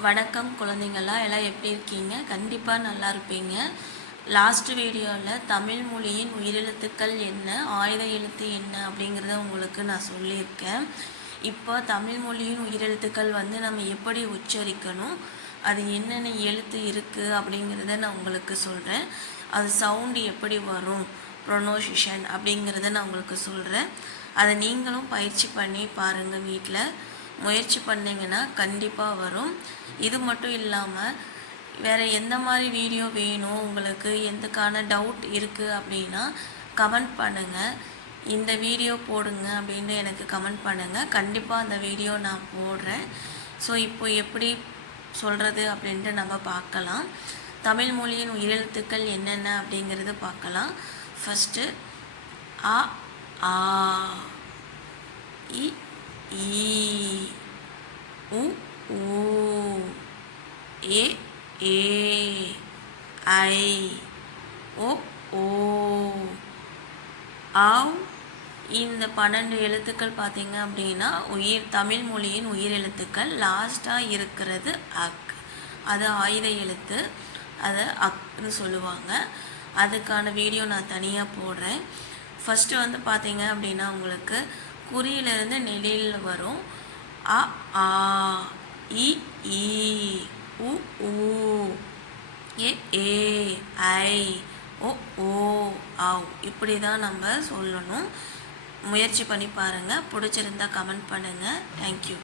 வணக்கம் குழந்தைங்களா எல்லாம் எப்படி இருக்கீங்க? கண்டிப்பாக நல்லா இருப்பீங்க. லாஸ்ட் வீடியோவில் தமிழ் மொழியின் உயிரெழுத்துக்கள் என்ன ஆயுத எழுத்து என்ன அப்படிங்கிறத உங்களுக்கு நான் சொல்லியிருக்கேன். இப்போ தமிழ் மொழியின் உயிரெழுத்துக்கள் வந்து நம்ம எப்படி உச்சரிக்கணும் அது என்னென்ன எழுத்து இருக்குது அப்படிங்கிறத நான் உங்களுக்கு சொல்கிறேன் அது சவுண்டு எப்படி வரும் ப்ரொனோசிஷன் அப்படிங்கிறத நான் உங்களுக்கு சொல்கிறேன் அதை நீங்களும் பயிற்சி பண்ணி பாருங்கள் வீட்டில் முயற்சி பண்ணிங்கன்னா கண்டிப்பாக வரும். இது மட்டும் இல்லாமல் வேறு எந்த மாதிரி வீடியோ வேணும் உங்களுக்கு எதுக்கான டவுட் இருக்குது அப்படின்னா கமெண்ட் பண்ணுங்கள் இந்த வீடியோ போடுங்க அப்படின்னு எனக்கு கமெண்ட் பண்ணுங்கள் கண்டிப்பாக அந்த வீடியோ நான் போடுறேன். ஸோ இப்போ எப்படி சொல்கிறது அப்படின்ட்டு நம்ம பார்க்கலாம். தமிழ் மொழியின் உயிரெழுத்துக்கள் என்னென்ன அப்படிங்கிறது பார்க்கலாம். ஃபஸ்ட்டு அ ஆ இ ஈ உ ஊ ஏ ஏ ஐ ஓ ஓ ஆவ் இந்த பன்னெண்டு எழுத்துக்கள் பார்த்தீங்க அப்படின்னா உயிர் தமிழ் மொழியின் உயிர் எழுத்துக்கள். லாஸ்ட்டாக இருக்கிறது அக். அது ஆயுத எழுத்து. அதை அக்னு சொல்லுவாங்க. அதுக்கான வீடியோ நான் தனியாக போடுறேன். ஃபஸ்ட்டு வந்து பார்த்தீங்க அப்படின்னா உங்களுக்கு குறியிலிருந்து நிலையில் வரும். அ ஆ இ ஈ உ ஊ ஏ ஏ ஐ ஓ ஓ ஆவ் இப்படி தான் நம்ம சொல்லணும். முயற்சி பண்ணி பாருங்கள் பிடிச்சிருந்தா கமெண்ட் பண்ணுங்கள் தேங்க்யூ